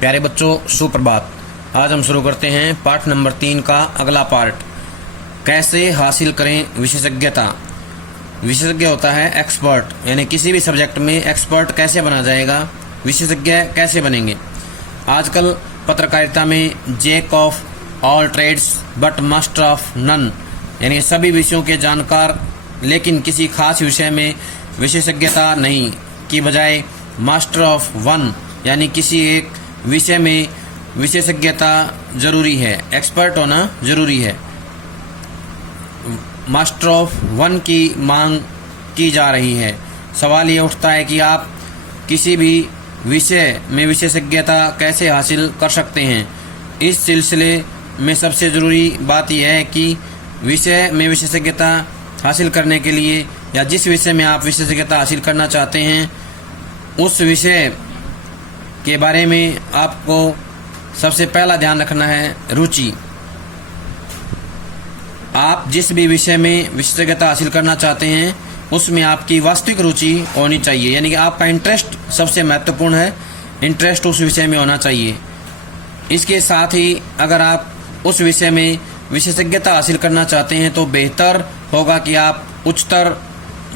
प्यारे बच्चों, सुप्रभात। आज हम शुरू करते हैं पाठ नंबर 3 का अगला पार्ट। कैसे हासिल करें विशेषज्ञता। विशेषज्ञ होता है एक्सपर्ट, यानी किसी भी सब्जेक्ट में एक्सपर्ट कैसे बना जाएगा, विशेषज्ञ कैसे बनेंगे। आजकल पत्रकारिता में jack of all trades but master of none, यानी सभी विषयों के जानकार लेकिन किसी खास विषय में विशेषज्ञता नहीं की बजाय मास्टर ऑफ वन, यानी किसी एक विषय में विशेषज्ञता जरूरी है, एक्सपर्ट होना जरूरी है। मास्टर ऑफ वन की मांग की जा रही है। सवाल ये उठता है कि आप किसी भी विषय में विशेषज्ञता कैसे हासिल कर सकते हैं। इस सिलसिले में सबसे ज़रूरी बात यह है कि विषय में विशेषज्ञता हासिल करने के लिए या जिस विषय में आप विशेषज्ञता हासिल करना चाहते हैं उस विषय के बारे में आपको सबसे पहला ध्यान रखना है रुचि। आप जिस भी विषय में विशेषज्ञता हासिल करना चाहते हैं उसमें आपकी वास्तविक रुचि होनी चाहिए, यानी कि आपका इंटरेस्ट सबसे महत्वपूर्ण है। इंटरेस्ट उस विषय में होना चाहिए। इसके साथ ही अगर आप उस विषय में विशेषज्ञता हासिल करना चाहते हैं तो बेहतर होगा कि आप उच्चतर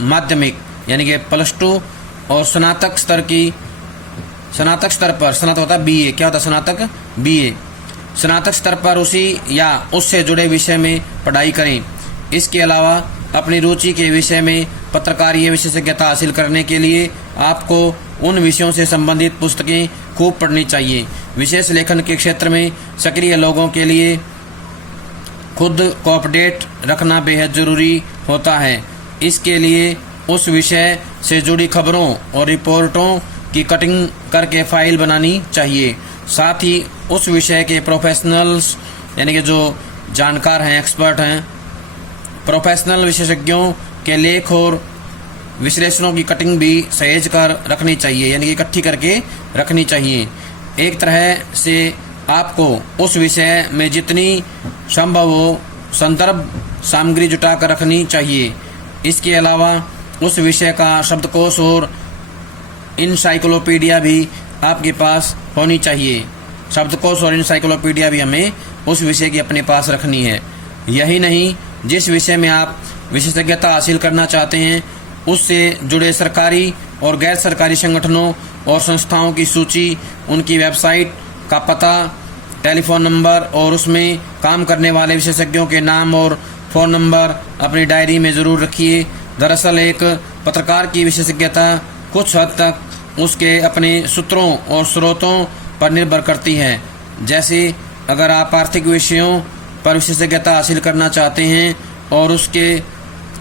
माध्यमिक यानी कि +2 और स्नातक स्तर पर, स्नातक होता है BA, क्या होता है स्नातक BA, स्नातक स्तर पर उसी या उससे जुड़े विषय में पढ़ाई करें। इसके अलावा अपनी रुचि के विषय में पत्रकारीय विशेषज्ञता हासिल करने के लिए आपको उन विषयों से संबंधित पुस्तकें खूब पढ़नी चाहिए। विशेष लेखन के क्षेत्र में सक्रिय लोगों के लिए खुद को अपडेट रखना बेहद ज़रूरी होता है। इसके लिए उस विषय से जुड़ी खबरों और रिपोर्टों की कटिंग करके फाइल बनानी चाहिए। साथ ही उस विषय के प्रोफेशनल्स यानी कि जो जानकार हैं, एक्सपर्ट हैं, प्रोफेशनल विशेषज्ञों के लेख और विश्लेषणों की कटिंग भी सहेज कर रखनी चाहिए, यानी कि इकट्ठी करके रखनी चाहिए। एक तरह से आपको उस विषय में जितनी संभव हो संदर्भ सामग्री जुटा कर रखनी चाहिए। इसके अलावा उस विषय का शब्दकोश और इनसाइक्लोपीडिया भी आपके पास होनी चाहिए। शब्दकोश और इनसाइक्लोपीडिया भी हमें उस विषय की अपने पास रखनी है। यही नहीं, जिस विषय में आप विशेषज्ञता हासिल करना चाहते हैं उससे जुड़े सरकारी और गैर सरकारी संगठनों और संस्थाओं की सूची, उनकी वेबसाइट का पता, टेलीफोन नंबर और उसमें काम करने वाले विशेषज्ञों के नाम और फ़ोन नंबर अपनी डायरी में ज़रूर रखिए। दरअसल एक पत्रकार की विशेषज्ञता कुछ हद तक उसके अपने सूत्रों और स्रोतों पर निर्भर करती है। जैसे अगर आप आर्थिक विषयों पर विशेषज्ञता हासिल करना चाहते हैं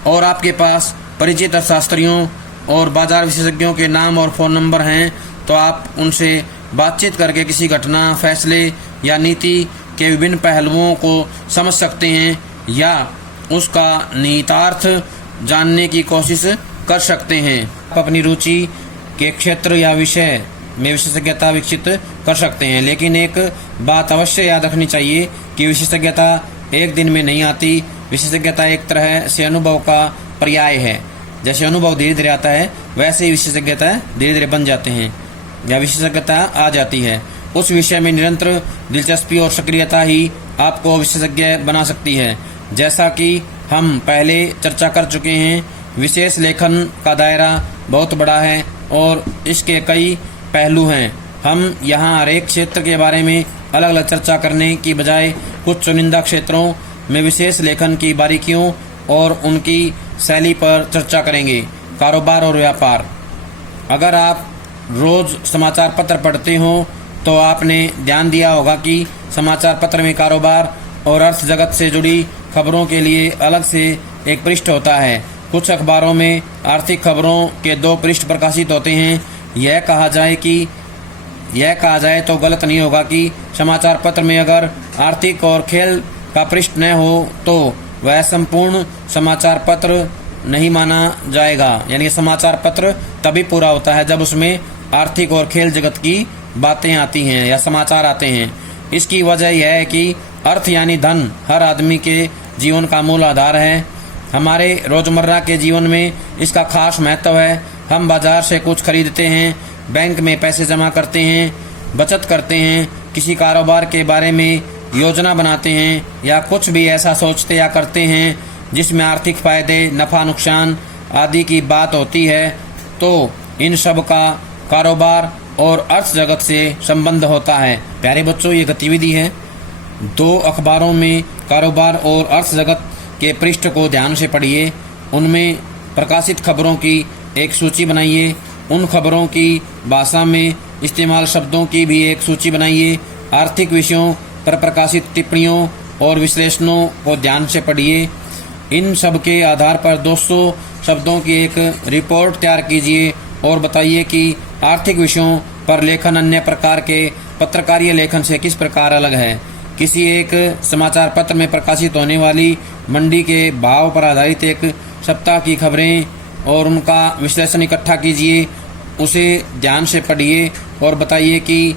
और आपके पास परिचित अर्थशास्त्रियों और बाजार विशेषज्ञों के नाम और फ़ोन नंबर हैं तो आप उनसे बातचीत करके किसी घटना, फैसले या नीति के विभिन्न पहलुओं को समझ सकते हैं या उसका निहितार्थ जानने की कोशिश कर सकते हैं। आप अपनी रुचि के क्षेत्र या विषय में विशेषज्ञता विकसित कर सकते हैं, लेकिन एक बात अवश्य याद रखनी चाहिए कि विशेषज्ञता एक दिन में नहीं आती। विशेषज्ञता एक तरह से अनुभव का पर्याय है। जैसे अनुभव धीरे धीरे आता है वैसे ही विशेषज्ञता धीरे धीरे बन जाते हैं या विशेषज्ञता आ जाती है। उस विषय में निरंतर दिलचस्पी और सक्रियता ही आपको विशेषज्ञ बना सकती है। जैसा कि हम पहले चर्चा कर चुके हैं, विशेष लेखन का दायरा बहुत बड़ा है और इसके कई पहलू हैं। हम यहाँ हर एक क्षेत्र के बारे में अलग अलग चर्चा करने की बजाय कुछ चुनिंदा क्षेत्रों में विशेष लेखन की बारीकियों और उनकी शैली पर चर्चा करेंगे। कारोबार और व्यापार। अगर आप रोज़ समाचार पत्र पढ़ते हो तो आपने ध्यान दिया होगा कि समाचार पत्र में कारोबार और अर्थ जगत से जुड़ी खबरों के लिए अलग से एक पृष्ठ होता है। कुछ अखबारों में आर्थिक खबरों के 2 पृष्ठ प्रकाशित होते हैं। यह कहा जाए तो गलत नहीं होगा कि समाचार पत्र में अगर आर्थिक और खेल का पृष्ठ न हो तो वह संपूर्ण समाचार पत्र नहीं माना जाएगा। यानी समाचार पत्र तभी पूरा होता है जब उसमें आर्थिक और खेल जगत की बातें आती हैं या समाचार आते हैं। इसकी वजह यह है कि अर्थ यानी धन हर आदमी के जीवन का मूल आधार है। हमारे रोज़मर्रा के जीवन में इसका खास महत्व है। हम बाजार से कुछ खरीदते हैं, बैंक में पैसे जमा करते हैं, बचत करते हैं, किसी कारोबार के बारे में योजना बनाते हैं या कुछ भी ऐसा सोचते या करते हैं जिसमें आर्थिक फायदे, नफ़ा नुकसान आदि की बात होती है, तो इन सब का कारोबार और अर्थ जगत से संबंध होता है। प्यारे बच्चों, ये गतिविधि है। 2 अखबारों में कारोबार और अर्थ जगत के पृष्ठ को ध्यान से पढ़िए। उनमें प्रकाशित खबरों की एक सूची बनाइए। उन खबरों की भाषा में इस्तेमाल शब्दों की भी एक सूची बनाइए। आर्थिक विषयों पर प्रकाशित टिप्पणियों और विश्लेषणों को ध्यान से पढ़िए। इन सब के आधार पर 200 शब्दों की एक रिपोर्ट तैयार कीजिए और बताइए कि आर्थिक विषयों पर लेखन अन्य प्रकार के पत्रकारीय लेखन से किस प्रकार अलग है। किसी एक समाचार पत्र में प्रकाशित होने वाली मंडी के भाव पर आधारित एक सप्ताह की खबरें और उनका विश्लेषण इकट्ठा कीजिए, उसे ध्यान से पढ़िए और बताइए कि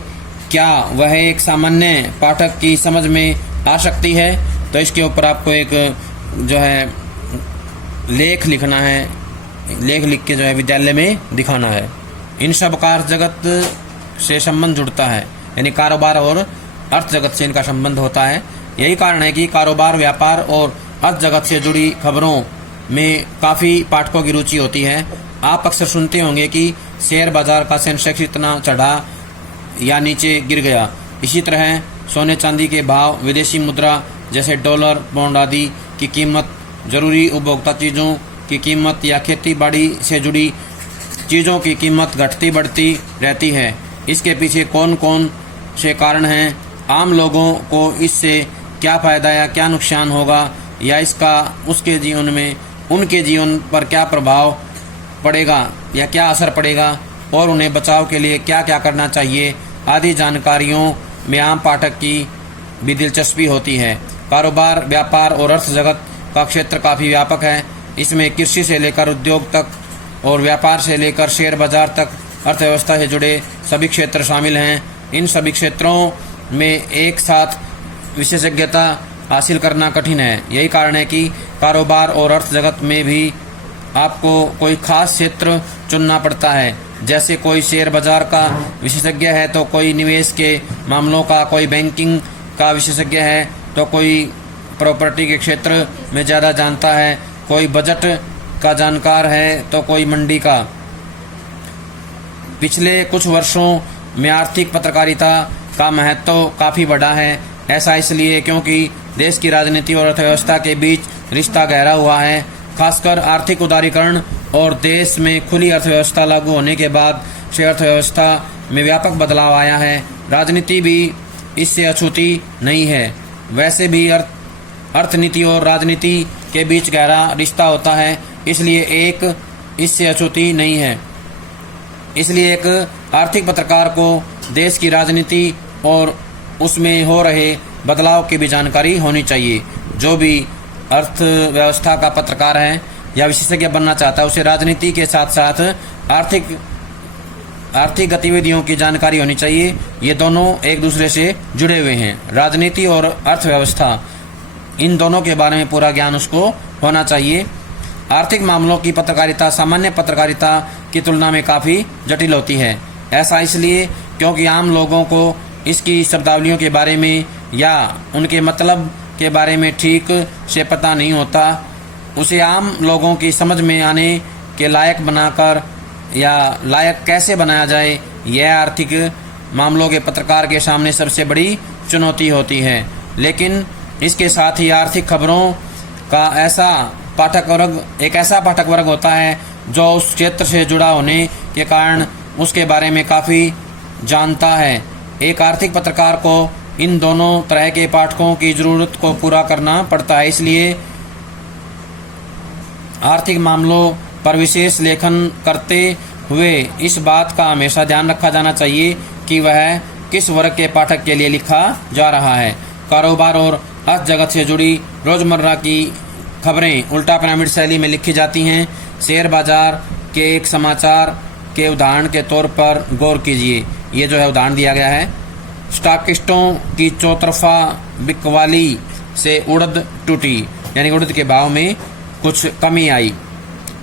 क्या वह एक सामान्य पाठक की समझ में आ सकती है। तो इसके ऊपर आपको एक जो है लेख लिखना है, लेख लिख के जो है विद्यालय में दिखाना है। इन सब का अर्थ जगत से संबंध जुड़ता है, यानी कारोबार और अर्थ जगत से इनका संबंध होता है। यही कारण है कि कारोबार, व्यापार और अर्थ जगत से जुड़ी खबरों में काफ़ी पाठकों की रुचि होती है। आप अक्सर सुनते होंगे कि शेयर बाजार का सेंसेक्स इतना चढ़ा या नीचे गिर गया। इसी तरह सोने चांदी के भाव, विदेशी मुद्रा जैसे डॉलर, बॉन्ड आदि की कीमत, जरूरी उपभोक्ता चीज़ों की कीमत या खेती बाड़ी से जुड़ी चीज़ों की कीमत घटती बढ़ती रहती है। इसके पीछे कौन कौन से कारण हैं, आम लोगों को इससे क्या फ़ायदा या क्या नुकसान होगा, या इसका उसके जीवन में, उनके जीवन पर क्या प्रभाव पड़ेगा या क्या असर पड़ेगा और उन्हें बचाव के लिए क्या क्या करना चाहिए आदि जानकारियों में आम पाठक की भी दिलचस्पी होती है। कारोबार, व्यापार और अर्थ जगत का क्षेत्र काफ़ी व्यापक है। इसमें कृषि से लेकर उद्योग तक और व्यापार से लेकर शेयर बाजार तक अर्थव्यवस्था से जुड़े सभी क्षेत्र शामिल हैं। इन सभी क्षेत्रों में एक साथ विशेषज्ञता हासिल करना कठिन है। यही कारण है कि कारोबार और अर्थ जगत में भी आपको कोई खास क्षेत्र चुनना पड़ता है। जैसे कोई शेयर बाजार का विशेषज्ञ है तो कोई निवेश के मामलों का, कोई बैंकिंग का विशेषज्ञ है तो कोई प्रॉपर्टी के क्षेत्र में ज़्यादा जानता है, कोई बजट का जानकार है तो कोई मंडी का। पिछले कुछ वर्षों में आर्थिक पत्रकारिता का महत्व काफ़ी बढ़ा है। ऐसा इसलिए क्योंकि देश की राजनीति और अर्थव्यवस्था के बीच रिश्ता गहरा हुआ है। खासकर आर्थिक उदारीकरण और देश में खुली अर्थव्यवस्था लागू होने के बाद से अर्थव्यवस्था में व्यापक बदलाव आया है। राजनीति भी इससे अछूती नहीं है। वैसे भी अर्थनीति और राजनीति के बीच गहरा रिश्ता होता है, इसलिए एक इससे अछूती नहीं है। इसलिए एक आर्थिक पत्रकार को देश की राजनीति और उसमें हो रहे बदलाव की भी जानकारी होनी चाहिए। जो भी अर्थव्यवस्था का पत्रकार है या विशेषज्ञ बनना चाहता है, उसे राजनीति के साथ साथ आर्थिक गतिविधियों की जानकारी होनी चाहिए। ये दोनों एक दूसरे से जुड़े हुए हैं। राजनीति और अर्थव्यवस्था, इन दोनों के बारे में पूरा ज्ञान उसको होना चाहिए। आर्थिक मामलों की पत्रकारिता सामान्य पत्रकारिता की तुलना में काफ़ी जटिल होती है। ऐसा इसलिए क्योंकि आम लोगों को इसकी शब्दावलियों के बारे में या उनके मतलब के बारे में ठीक से पता नहीं होता। उसे आम लोगों की समझ में आने के लायक बनाकर या लायक कैसे बनाया जाए, यह आर्थिक मामलों के पत्रकार के सामने सबसे बड़ी चुनौती होती है। लेकिन इसके साथ ही आर्थिक खबरों का एक ऐसा पाठक वर्ग होता है जो उस क्षेत्र से जुड़ा होने के कारण उसके बारे में काफ़ी जानता है। एक आर्थिक पत्रकार को इन दोनों तरह के पाठकों की ज़रूरत को पूरा करना पड़ता है। इसलिए आर्थिक मामलों पर विशेष लेखन करते हुए इस बात का हमेशा ध्यान रखा जाना चाहिए कि वह किस वर्ग के पाठक के लिए लिखा जा रहा है। कारोबार और अर्थ जगत से जुड़ी रोज़मर्रा की खबरें उल्टा पिरामिड शैली में लिखी जाती हैं। शेयर बाजार के एक समाचार के उदाहरण के तौर पर गौर कीजिए। ये जो है उदाहरण दिया गया है। स्टॉकिस्टों की चौतरफा बिकवाली से उड़द टूटी, यानी उड़द के भाव में कुछ कमी आई।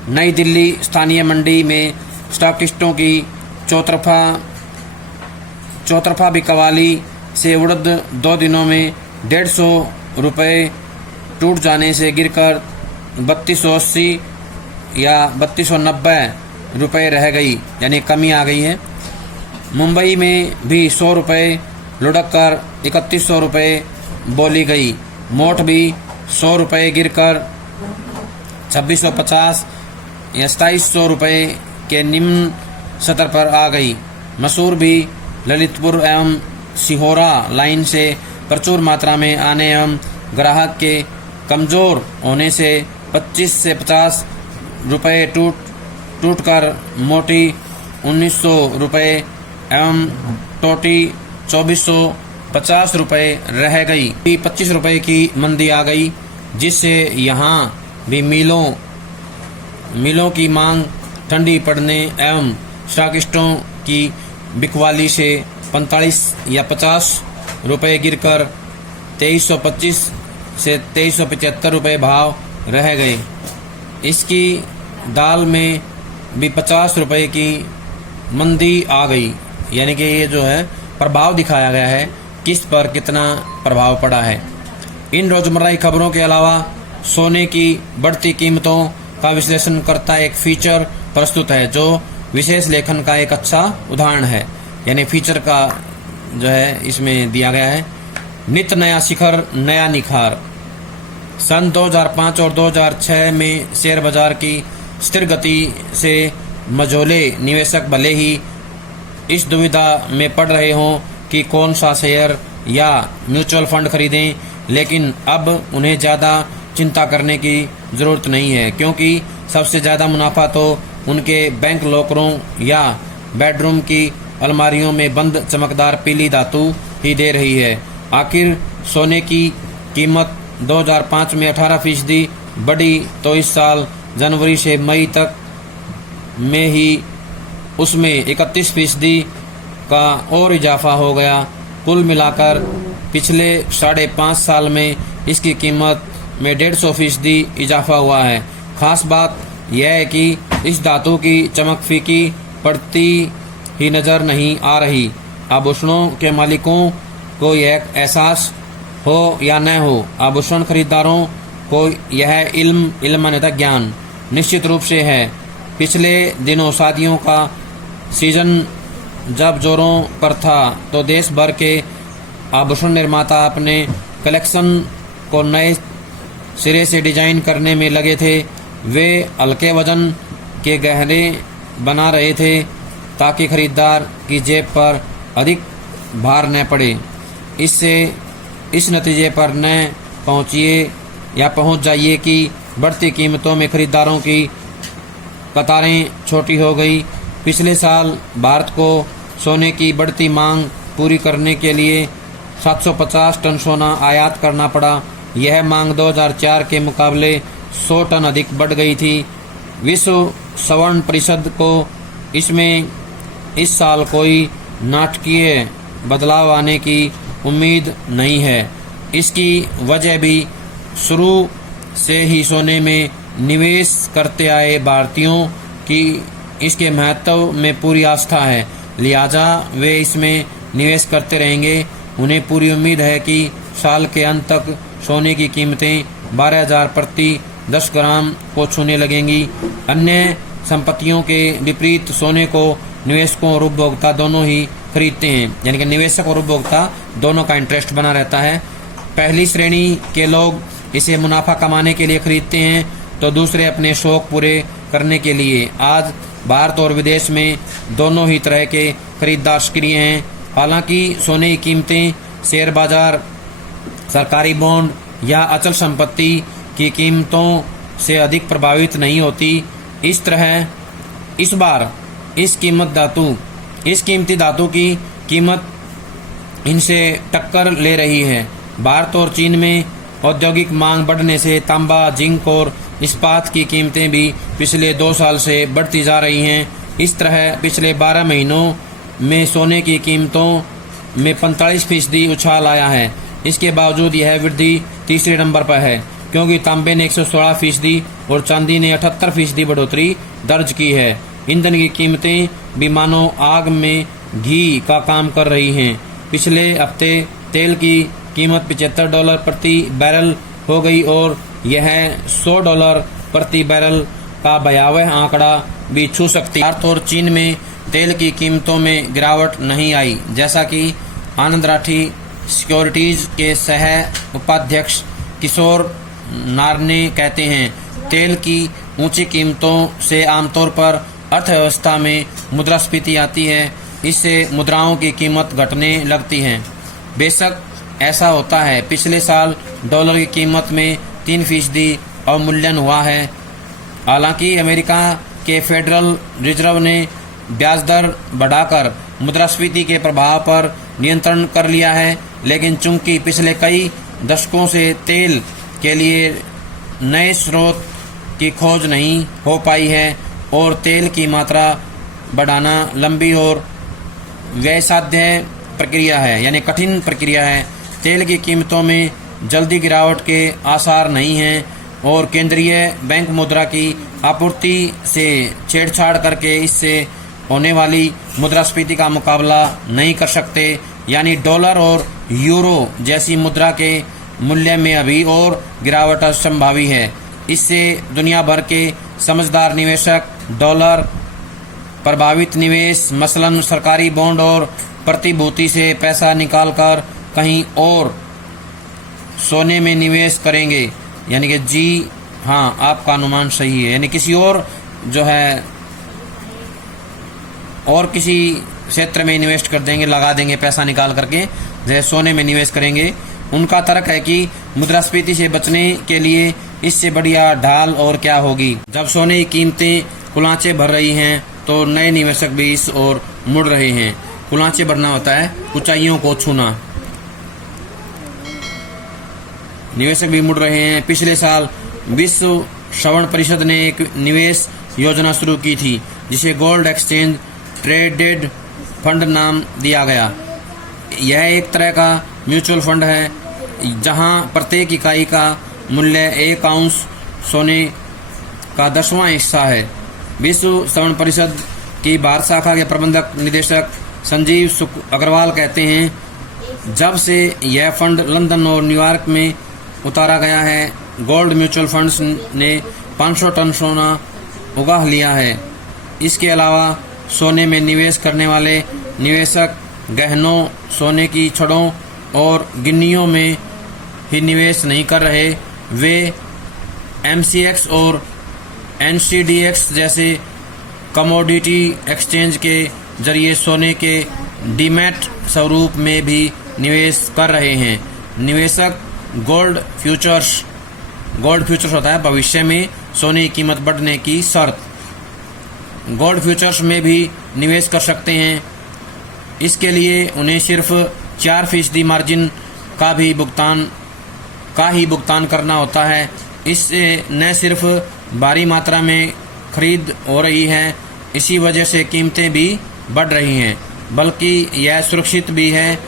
नई दिल्ली स्थानीय मंडी में स्टॉकिस्टों की चौतरफा चौतरफा बिकवाली से उड़द 2 दिनों में 150 रुपये टूट जाने से गिरकर 3280 या 3290 रुपये रह गई, यानी कमी आ गई है। मुंबई में भी 100 रुपये लुढ़क कर 3100 रुपये बोली गई। मोट भी 100 रुपये गिरकर 2650 या 2700 रुपये के निम्न स्तर पर आ गई। मसूर भी ललितपुर एवं सिहोरा लाइन से प्रचुर मात्रा में आने एवं ग्राहक के कमज़ोर होने से 25 से 50 रुपये टूट कर मोटी 1900 रुपये एवं टोटी 2450 रुपये रह गई। 25 रुपये की मंदी आ गई, जिससे यहाँ भी मिलों की मांग ठंडी पड़ने एवं स्टॉकिस्टों की बिकवाली से 45 या 50 रुपये गिरकर 2325 से 2375 रुपये भाव रह गए। इसकी दाल में भी 50 रुपये की मंदी आ गई, यानी कि ये जो है प्रभाव दिखाया गया है किस पर कितना प्रभाव पड़ा है। इन रोजमर्रा की खबरों के अलावा सोने की बढ़ती कीमतों का विश्लेषण करता एक फीचर प्रस्तुत है, जो विशेष लेखन का एक अच्छा उदाहरण है। यानी फीचर का जो है इसमें दिया गया है, नित नया शिखर नया निखार। सन 2005 और 2006 में शेयर बाजार की स्थिर गति से मझोले निवेशक भले ही इस दुविधा में पड़ रहे हों कि कौन सा शेयर या म्यूचुअल फंड खरीदें, लेकिन अब उन्हें ज़्यादा चिंता करने की ज़रूरत नहीं है, क्योंकि सबसे ज़्यादा मुनाफा तो उनके बैंक लॉकरों या बेडरूम की अलमारियों में बंद चमकदार पीली धातु ही दे रही है। आखिर सोने की कीमत 2005 में 18% बढ़ी, तो इस साल जनवरी से मई तक में ही उसमें 31% का और इजाफा हो गया। कुल मिलाकर पिछले 5.5 साल में इसकी कीमत में 150% इजाफा हुआ है। खास बात यह है कि इस धातु की चमक फीकी पड़ती ही नज़र नहीं आ रही। आभूषणों के मालिकों को यह एहसास हो या न हो, आभूषण खरीदारों को यह इल्म मान्यता ज्ञान निश्चित रूप से है। पिछले दिनों शादियों का सीजन जब जोरों पर था, तो देश भर के आभूषण निर्माता अपने कलेक्शन को नए सिरे से डिजाइन करने में लगे थे। वे हल्के वजन के गहने बना रहे थे ताकि खरीदार की जेब पर अधिक भार न पड़े। इससे इस नतीजे पर न पहुंच जाइए कि बढ़ती कीमतों में खरीदारों की कतारें छोटी हो गई। पिछले साल भारत को सोने की बढ़ती मांग पूरी करने के लिए 750 टन सोना आयात करना पड़ा। यह मांग 2004 के मुकाबले 100 टन अधिक बढ़ गई थी। विश्व स्वर्ण परिषद को इसमें इस साल कोई नाटकीय बदलाव आने की उम्मीद नहीं है। इसकी वजह भी शुरू से ही सोने में निवेश करते आए भारतीयों की इसके महत्व में पूरी आस्था है, लिहाजा वे इसमें निवेश करते रहेंगे। उन्हें पूरी उम्मीद है कि साल के अंत तक सोने की कीमतें 12,000 प्रति 10 ग्राम को छूने लगेंगी। अन्य संपत्तियों के विपरीत सोने को निवेशकों और उपभोक्ता दोनों ही खरीदते हैं, यानी कि निवेशक और उपभोक्ता दोनों का इंटरेस्ट बना रहता है। पहली श्रेणी के लोग इसे मुनाफा कमाने के लिए खरीदते हैं, तो दूसरे अपने शौक पूरे करने के लिए। आज भारत और विदेश में दोनों ही तरह के खरीदार सक्रिय हैं। हालांकि सोने की कीमतें शेयर बाजार, सरकारी बॉन्ड या अचल संपत्ति की कीमतों से अधिक प्रभावित नहीं होती। इस तरह इस बार इस कीमती धातु की कीमत इनसे टक्कर ले रही है। भारत और चीन में औद्योगिक मांग बढ़ने से तांबा, जिंक और इस्पात की कीमतें भी पिछले 2 साल से बढ़ती जा रही हैं। इस तरह पिछले 12 महीनों में सोने की कीमतों में 45% उछाल आया है। इसके बावजूद यह वृद्धि तीसरे नंबर पर है, क्योंकि तांबे ने 116% और चांदी ने 78% बढ़ोतरी दर्ज की है। ईंधन की कीमतें भी मानो आग में घी का काम कर रही हैं। पिछले हफ्ते तेल की कीमत $75 प्रति बैरल हो गई और यह $100 प्रति बैरल का भयावह आंकड़ा भी छू सकती है। भारत और चीन में तेल की कीमतों में गिरावट नहीं आई, जैसा कि आनंद राठी सिक्योरिटीज के सह उपाध्यक्ष किशोर नारने कहते हैं। तेल की ऊंची कीमतों से आमतौर पर अर्थव्यवस्था में मुद्रास्फीति आती है। इससे मुद्राओं की कीमत घटने लगती है। बेशक ऐसा होता है। पिछले साल डॉलर की कीमत में 3% अवमूल्यन हुआ है। हालांकि अमेरिका के फेडरल रिजर्व ने ब्याज दर बढ़ाकर मुद्रास्फीति के प्रभाव पर नियंत्रण कर लिया है, लेकिन चूंकि पिछले कई दशकों से तेल के लिए नए स्रोत की खोज नहीं हो पाई है और तेल की मात्रा बढ़ाना लंबी और व्ययसाध्य प्रक्रिया है, यानी कठिन प्रक्रिया है। तेल की कीमतों में जल्दी गिरावट के आसार नहीं हैं और केंद्रीय बैंक मुद्रा की आपूर्ति से छेड़छाड़ करके इससे होने वाली मुद्रास्फीति का मुकाबला नहीं कर सकते। यानी डॉलर और यूरो जैसी मुद्रा के मूल्य में अभी और गिरावट असंभावी है। इससे दुनिया भर के समझदार निवेशक डॉलर प्रभावित निवेश, मसलन सरकारी बॉन्ड और प्रतिभूति से पैसा निकालकर कहीं और सोने में निवेश करेंगे। यानी कि जी हाँ, आपका अनुमान सही है। यानी किसी और जो है और किसी क्षेत्र में इन्वेस्ट कर देंगे, लगा देंगे पैसा निकाल करके, जैसे सोने में निवेश करेंगे। उनका तर्क है कि मुद्रास्फीति से बचने के लिए इससे बढ़िया ढाल और क्या होगी। जब सोने की कीमतें कुलांचे भर रही हैं तो नए निवेशक भी इस ओर मुड़ रहे हैं। कुलांचे भरना होता है ऊंचाइयों को छूना। निवेशक भी मुड़ रहे हैं। पिछले साल विश्व श्रवण परिषद ने एक निवेश योजना शुरू की थी जिसे गोल्ड एक्सचेंज ट्रेडेड फंड नाम दिया गया। यह एक तरह का म्यूचुअल फंड है जहां प्रत्येक इकाई का मूल्य 1 आउंस सोने का 10वां हिस्सा है। विश्व श्रवण परिषद की भारत शाखा के प्रबंधक निदेशक संजीव अग्रवाल कहते हैं, जब से यह फंड लंदन और न्यूयॉर्क में उतारा गया है, गोल्ड म्यूचुअल फंड्स ने 500 टन सोना उगा लिया है। इसके अलावा सोने में निवेश करने वाले निवेशक गहनों, सोने की छड़ों और गिन्नियों में ही निवेश नहीं कर रहे। वे MCX और NCDX जैसे कमोडिटी एक्सचेंज के जरिए सोने के डीमैट स्वरूप में भी निवेश कर रहे हैं। निवेशक गोल्ड फ्यूचर्स होता है भविष्य में सोने की कीमत बढ़ने की शर्त। गोल्ड फ्यूचर्स में भी निवेश कर सकते हैं। इसके लिए उन्हें सिर्फ 4% मार्जिन का ही भुगतान करना होता है। इससे न सिर्फ भारी मात्रा में खरीद हो रही है, इसी वजह से कीमतें भी बढ़ रही हैं, बल्कि यह सुरक्षित भी है।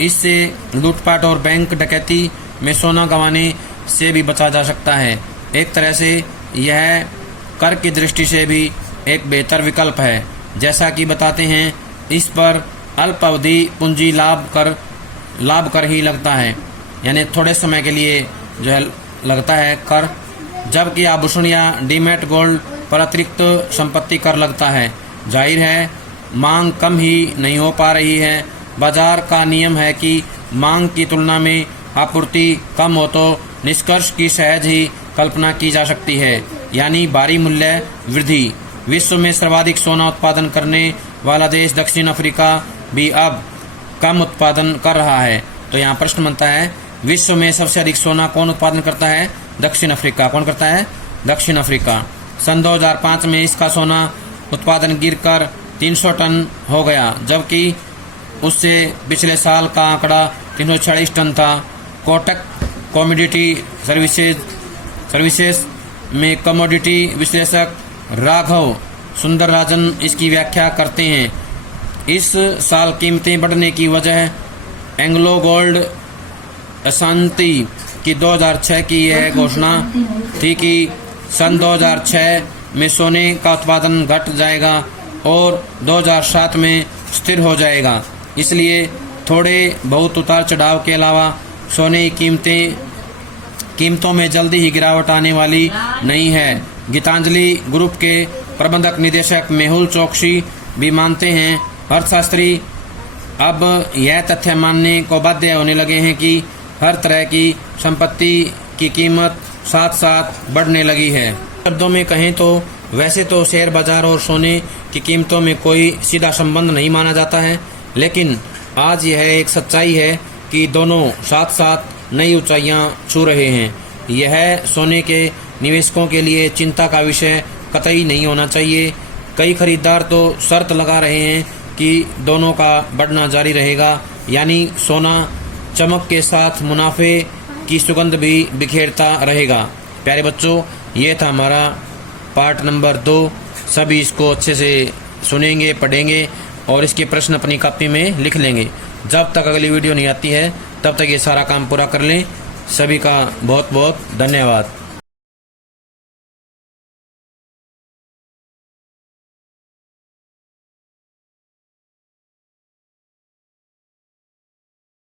इससे लूटपाट और बैंक डकैती में सोना गंवाने से भी बचा जा सकता है। एक तरह से यह कर की दृष्टि से भी एक बेहतर विकल्प है। जैसा कि बताते हैं, इस पर अल्पावधि पूंजी लाभ कर ही लगता है, यानी थोड़े समय के लिए जो है लगता है कर, जबकि आभूषण या डीमैट गोल्ड पर अतिरिक्त संपत्ति कर लगता है। जाहिर है मांग कम ही नहीं हो पा रही है। बाजार का नियम है कि मांग की तुलना में आपूर्ति कम हो तो निष्कर्ष की सहज ही कल्पना की जा सकती है, यानी भारी मूल्य वृद्धि। विश्व में सर्वाधिक सोना उत्पादन करने वाला देश दक्षिण अफ्रीका भी अब कम उत्पादन कर रहा है। तो यहाँ प्रश्न बनता है, विश्व में सबसे अधिक सोना कौन उत्पादन करता है? दक्षिण अफ्रीका। कौन करता है? दक्षिण अफ्रीका। सन 2005 में इसका सोना उत्पादन गिरकर 300 टन हो गया, जबकि उससे पिछले साल का आंकड़ा 346 टन था। कोटक कमोडिटी सर्विसेज में कमोडिटी विश्लेषक राघव सुंदरराजन इसकी व्याख्या करते हैं। इस साल कीमतें बढ़ने की वजह एंग्लो गोल्ड अशांति की 2006 की यह घोषणा थी कि सन 2006 में सोने का उत्पादन घट जाएगा और 2007 में स्थिर हो जाएगा। इसलिए थोड़े बहुत उतार चढ़ाव के अलावा सोने की कीमतों में जल्दी ही गिरावट आने वाली नहीं है। गीतांजलि ग्रुप के प्रबंधक निदेशक मेहुल चौकसी भी मानते हैं, अर्थशास्त्री अब यह तथ्य मानने को बाध्य होने लगे हैं कि हर तरह की संपत्ति की कीमत साथ साथ बढ़ने लगी है। शब्दों में कहें तो वैसे तो शेयर बाजार और सोने की कीमतों में कोई सीधा संबंध नहीं माना जाता है, लेकिन आज यह एक सच्चाई है कि दोनों साथ साथ नई ऊंचाइयां छू रहे हैं। यह सोने के निवेशकों के लिए चिंता का विषय कतई नहीं होना चाहिए। कई खरीदार तो शर्त लगा रहे हैं कि दोनों का बढ़ना जारी रहेगा, यानी सोना चमक के साथ मुनाफे की सुगंध भी बिखेरता रहेगा। प्यारे बच्चों, ये था हमारा पार्ट नंबर 2। सभी इसको अच्छे से सुनेंगे, पढ़ेंगे और इसके प्रश्न अपनी कॉपी में लिख लेंगे। जब तक अगली वीडियो नहीं आती है तब तक ये सारा काम पूरा कर लें। सभी का बहुत बहुत धन्यवाद।